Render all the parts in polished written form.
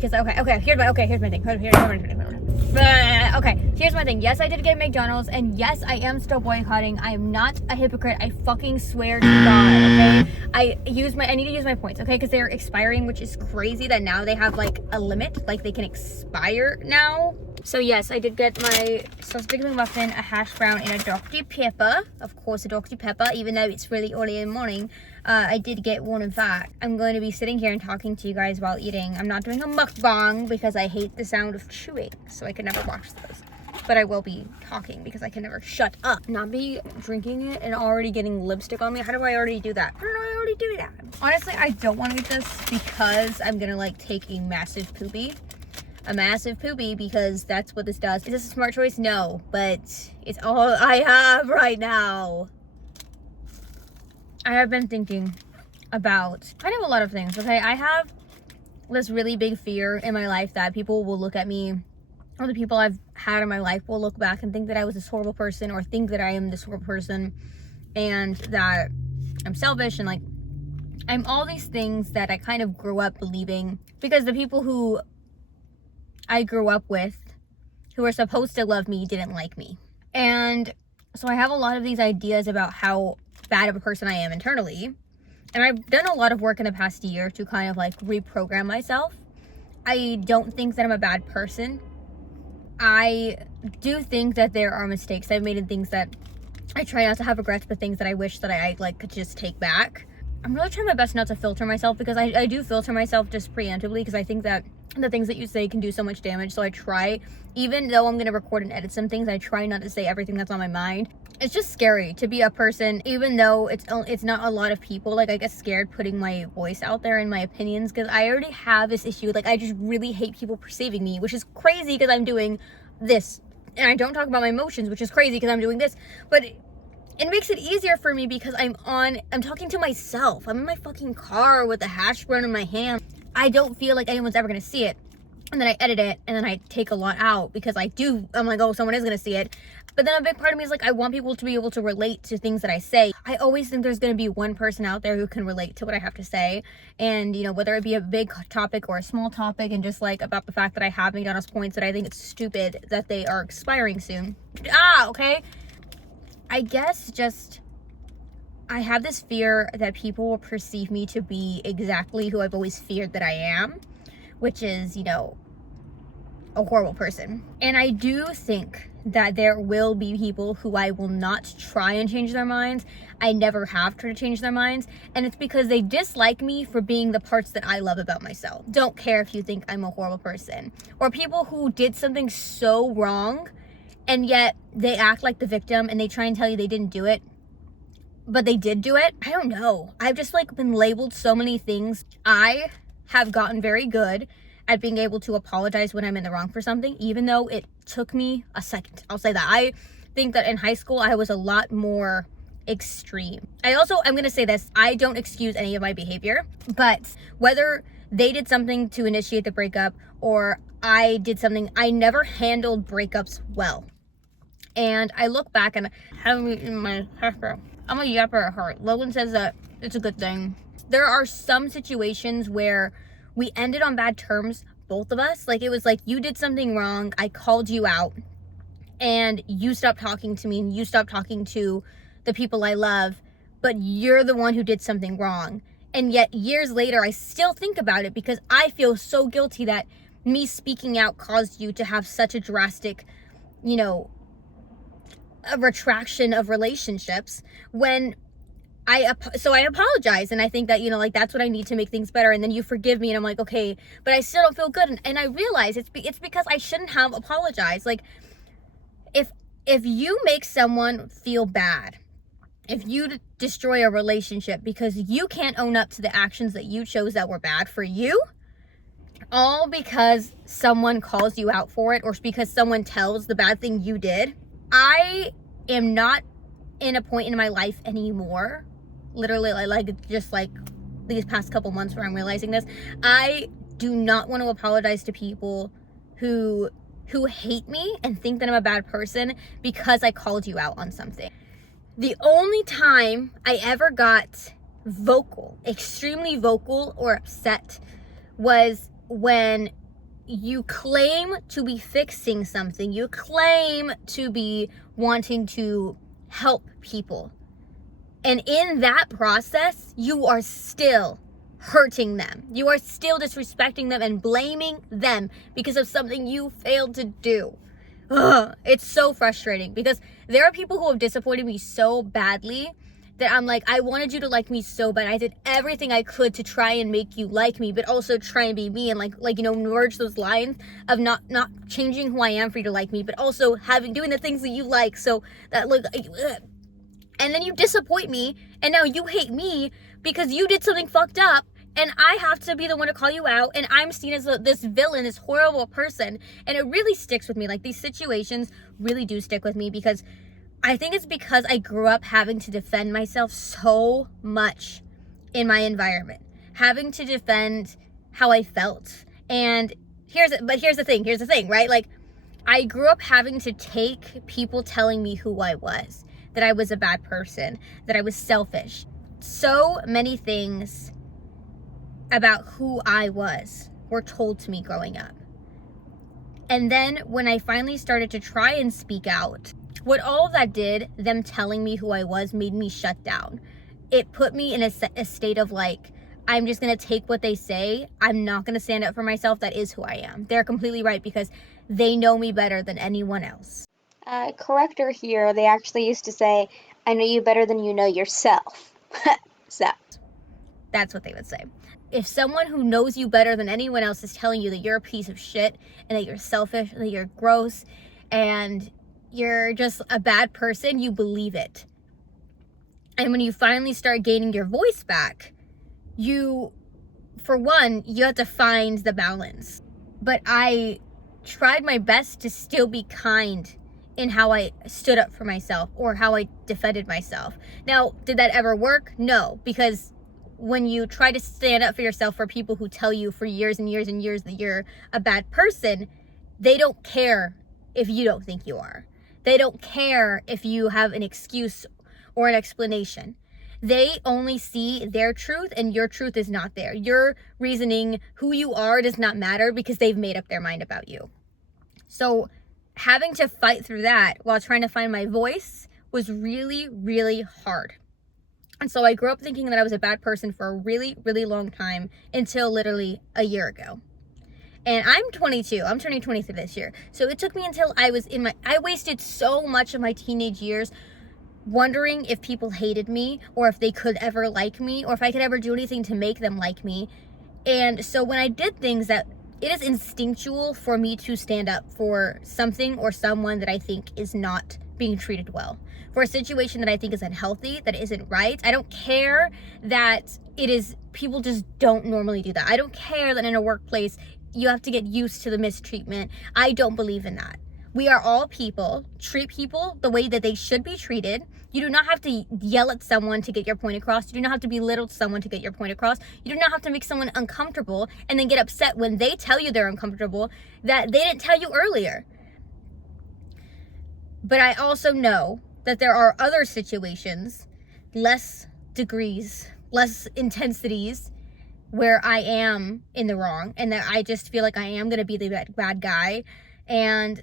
because here's my thing. Okay, here's my thing. Yes, I did get McDonald's, and yes, I am still boycotting. I am not a hypocrite. I fucking swear to God, okay? I need to use my points, okay? Because they're expiring, which is crazy that now they have like a limit, like they can expire now. So yes, I did get my sausage McMuffin, a hash brown, and a Dr. Pepper. Of course, a Dr. Pepper, even though it's really early in the morning. I did get one. In fact, I'm going to be sitting here and talking to you guys while eating. I'm not doing a mukbang because I hate the sound of chewing, so I can never watch those. But I will be talking because I can never shut up. Not be drinking it and already getting lipstick on me. How do I already do that? How do I already do that? Honestly, I don't want to get this because I'm gonna like take a massive poopy because that's what this does. Is this a smart choice? No, but it's all I have right now. I have been thinking about kind of a lot of things, okay? I have this really big fear in my life that people will look at me, or the people I've had in my life will look back and think that I was this horrible person, or think that I am this horrible person, and that I'm selfish, and like I'm all these things that I kind of grew up believing because the people who I grew up with, who are supposed to love me, didn't like me. And so I have a lot of these ideas about how bad of a person I am internally. And I've done a lot of work in the past year to kind of like reprogram myself. I don't think that I'm a bad person. I do think that there are mistakes I've made and things that I try not to have regrets, but things that I wish that I like could just take back. I'm really trying my best not to filter myself because I do filter myself just preemptively because I think that the things that you say can do so much damage. So I try, even though I'm going to record and edit some things, I try not to say everything that's on my mind. It's just scary to be a person, even though it's not a lot of people. Like, I get scared putting my voice out there and my opinions because I already have this issue. Like, I just really hate people perceiving me, which is crazy because I'm doing this. And I don't talk about my emotions, which is crazy because I'm doing this. But it makes it easier for me because I'm talking to myself. I'm in my fucking car with a hash brown in my hand. I don't feel like anyone's ever going to see it. And then I edit it and then I take a lot out because I'm like, oh, someone is going to see it. But then a big part of me is like, I want people to be able to relate to things that I say. I always think there's going to be one person out there who can relate to what I have to say. And, you know, whether it be a big topic or a small topic, and just like about the fact that I have McDonald's points that I think it's stupid that they are expiring soon. Okay. I guess just, I have this fear that people will perceive me to be exactly who I've always feared that I am, which is, you know, a horrible person. And I do think that there will be people who I will not try and change their minds. I never have tried to change their minds. And it's because they dislike me for being the parts that I love about myself. Don't care if you think I'm a horrible person. Or people who did something so wrong and yet they act like the victim and they try and tell you they didn't do it, but they did do it. I don't know. I've just like been labeled so many things. I have gotten very good at being able to apologize when I'm in the wrong for something, even though it took me a second. I'll say that. I think that in high school, I was a lot more extreme. I'm going to say this, I don't excuse any of my behavior, but whether they did something to initiate the breakup or I did something, I never handled breakups well. And I look back and I haven't eaten my hash brown. I'm a yapper at heart. Logan says that it's a good thing. There are some situations where we ended on bad terms, both of us. Like, it was like, you did something wrong, I called you out, and you stopped talking to me, and you stopped talking to the people I love, but you're the one who did something wrong. And yet, years later, I still think about it because I feel so guilty that me speaking out caused you to have such a drastic, you know, a retraction of relationships when I apologize, and I think that, you know, like, that's what I need to make things better, and then you forgive me, and I'm like, okay, but I still don't feel good, and I realize it's because I shouldn't have apologized. Like, if you make someone feel bad, if you destroy a relationship because you can't own up to the actions that you chose that were bad for you, all because someone calls you out for it, or because someone tells the bad thing you did, I am not in a point in my life anymore, literally, like just like these past couple months where I'm realizing this, I do not want to apologize to people who hate me and think that I'm a bad person because I called you out on something. The only time I ever got vocal, extremely vocal or upset, was when you claim to be fixing something. You claim to be wanting to help people. And in that process, you are still hurting them. You are still disrespecting them and blaming them because of something you failed to do. Ugh, it's so frustrating because there are people who have disappointed me so badly that I'm like, I wanted you to like me so bad. I did everything I could to try and make you like me, but also try and be me and like merge those lines of not changing who I am for you to like me, but also doing the things that you like. So that and then you disappoint me, and now you hate me because you did something fucked up, and I have to be the one to call you out, and I'm seen as this villain, this horrible person, and it really sticks with me. Like, these situations really do stick with me because I think it's because I grew up having to defend myself so much in my environment, having to defend how I felt. And here's the thing, right? Like, I grew up having to take people telling me who I was, that I was a bad person, that I was selfish. So many things about who I was were told to me growing up. And then when I finally started to try and speak out, what all of that did, them telling me who I was, made me shut down. It put me in a state of like, I'm just going to take what they say. I'm not going to stand up for myself. That is who I am. They're completely right because they know me better than anyone else. Corrector here, they actually used to say, I know you better than you know yourself. So. That's what they would say. If someone who knows you better than anyone else is telling you that you're a piece of shit and that you're selfish and that you're gross and you're just a bad person, you believe it. And when you finally start gaining your voice back, for one, you have to find the balance. But I tried my best to still be kind in how I stood up for myself or how I defended myself. Now, did that ever work? No, because when you try to stand up for yourself for people who tell you for years and years and years that you're a bad person, they don't care if you don't think you are. They don't care if you have an excuse or an explanation. They only see their truth, and your truth is not there. Your reasoning, who you are, does not matter because they've made up their mind about you. So having to fight through that while trying to find my voice was really, really hard. And so I grew up thinking that I was a bad person for a really, really long time until literally a year ago. And I'm 22. I'm turning 23 this year. So it took me until I wasted so much of my teenage years wondering if people hated me or if they could ever like me or if I could ever do anything to make them like me. And so when I did things that it is instinctual for me to stand up for something or someone that I think is not being treated well, for a situation that I think is unhealthy, that isn't right. I don't care that people just don't normally do that. I don't care that in a workplace you have to get used to the mistreatment. I don't believe in that. We are all people. Treat people the way that they should be treated. You do not have to yell at someone to get your point across. You do not have to belittle someone to get your point across. You do not have to make someone uncomfortable and then get upset when they tell you they're uncomfortable that they didn't tell you earlier. But I also know that there are other situations, less degrees, less intensities, where I am in the wrong and that I just feel like I am going to be the bad guy. And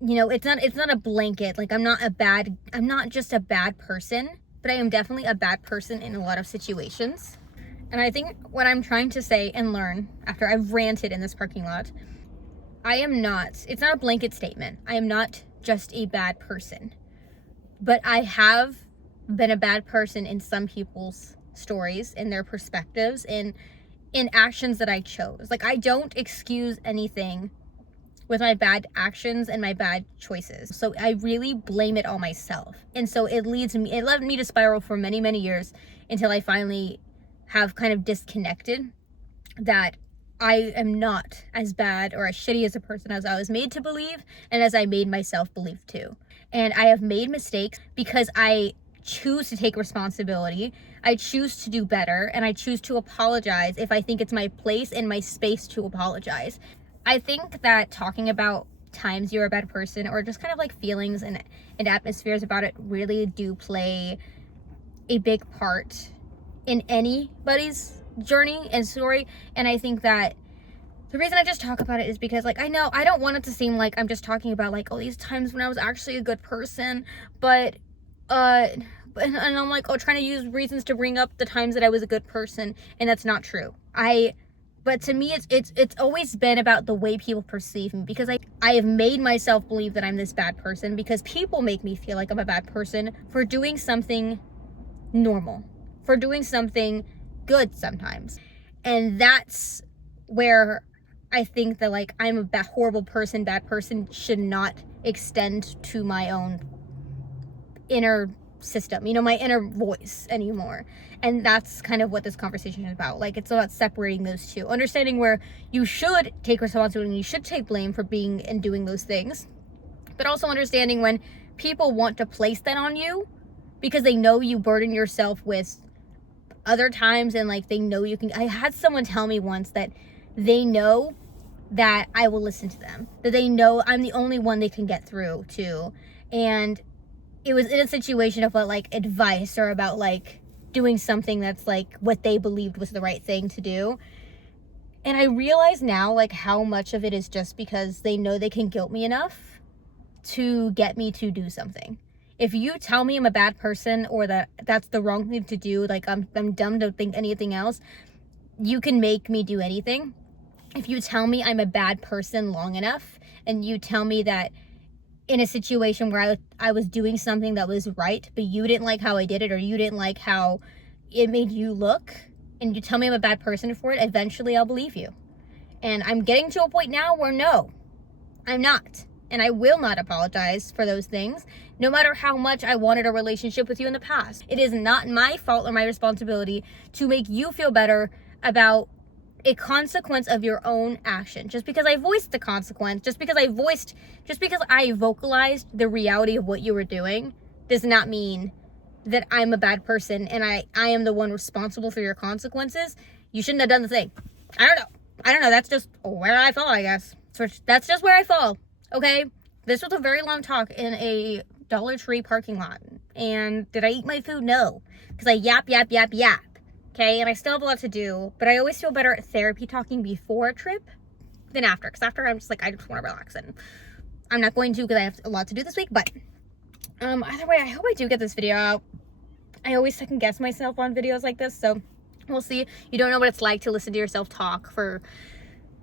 it's not a blanket. Like, I'm not just a bad person, but I am definitely a bad person in a lot of situations. And I think what I'm trying to say and learn after I've ranted in this parking lot, it's not a blanket statement. I am not just a bad person, but I have been a bad person in some people's stories, in their perspectives, in actions that I chose. Like, I don't excuse anything with my bad actions and my bad choices. So I really blame it on myself. And so it led me to spiral for many, many years until I finally have kind of disconnected that I am not as bad or as shitty as a person as I was made to believe and as I made myself believe too. And I have made mistakes because I choose to take responsibility. I choose to do better, and I choose to apologize if I think it's my place and my space to apologize. I think that talking about times you're a bad person or just kind of like feelings and atmospheres about it really do play a big part in anybody's journey and story. And I think that The reason I just talk about it is because, like, I know I don't want it to seem like I'm just talking about, like, all these times when I was actually a good person, but, and I'm like, oh, trying to use reasons to bring up the times that I was a good person, and that's not true. But to me, it's always been about the way people perceive me, because I have made myself believe that I'm this bad person because people make me feel like I'm a bad person for doing something normal, for doing something good sometimes. And that's where I think that, like, I'm a horrible person, bad person should not extend to my own inner system, you know, my inner voice anymore. And that's kind of what this conversation is about. Like, it's about separating those two, understanding where you should take responsibility and you should take blame for being and doing those things, but also understanding when people want to place that on you because they know you burden yourself with other times, and like they know you can. I had someone tell me once that they know that I will listen to them, that they know I'm the only one they can get through to. And it was in a situation of like advice or about like doing something that's like what they believed was the right thing to do. And I realize now like how much of it is just because they know they can guilt me enough to get me to do something. If you tell me I'm a bad person or that that's the wrong thing to do, like I'm dumb to think anything else, you can make me do anything. If you tell me I'm a bad person long enough, and you tell me that in a situation where I was doing something that was right, but you didn't like how I did it, or you didn't like how it made you look, and you tell me I'm a bad person for it, eventually I'll believe you. And I'm getting to a point now where no, I'm not. And I will not apologize for those things, no matter how much I wanted a relationship with you in the past. It is not my fault or my responsibility to make you feel better about a consequence of your own action. Just because I voiced the consequence, just because I vocalized the reality of what you were doing, does not mean that I'm a bad person and I am the one responsible for your consequences. You shouldn't have done the thing. I don't know. That's just where I fall, I guess. So that's just where I fall. Okay? This was a very long talk in a Dollar Tree parking lot. And did I eat my food? No. Because I yap. Okay? And I still have a lot to do. But I always feel better at therapy talking before a trip than after. Because after, I'm just like, I just want to relax. And I'm not going to because I have a lot to do this week. But either way, I hope I do get this video out. I always second guess myself on videos like this. So we'll see. You don't know what it's like to listen to yourself talk for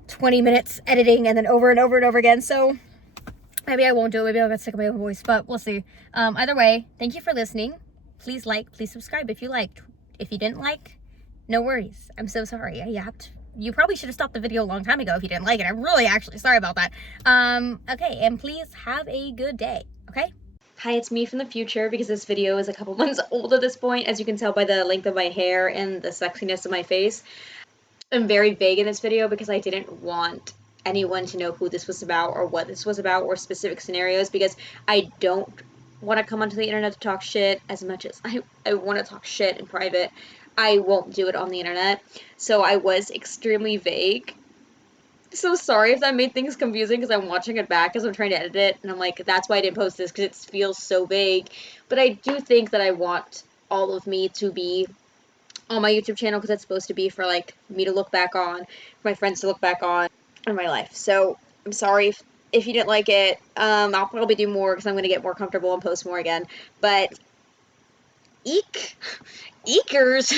20 minutes editing and then over and over and over again. So maybe I won't do it. Maybe I'll get sick of my own voice, but we'll see. Either way, thank you for listening. Please like, please subscribe if you liked. If you didn't like, no worries. I'm so sorry. I yapped. You probably should have stopped the video a long time ago if you didn't like it. I'm really actually sorry about that. Okay, and please have a good day, okay? Hi, it's me from the future because this video is a couple months old at this point, as you can tell by the length of my hair and the sexiness of my face. I'm very vague in this video because I didn't want anyone to know who this was about or what this was about or specific scenarios, because I don't want to come onto the internet to talk shit as much as I want to talk shit in private. I won't do it on the internet. So I was extremely vague. So sorry if that made things confusing because I'm watching it back as I'm trying to edit it, and I'm like, that's why I didn't post this, because it feels so vague. But I do think that I want all of me to be on my YouTube channel because it's supposed to be for like me to look back on, for my friends to look back on in my life. So I'm sorry if you didn't like it. I'll probably do more because I'm going to get more comfortable and post more again. But eek, eekers.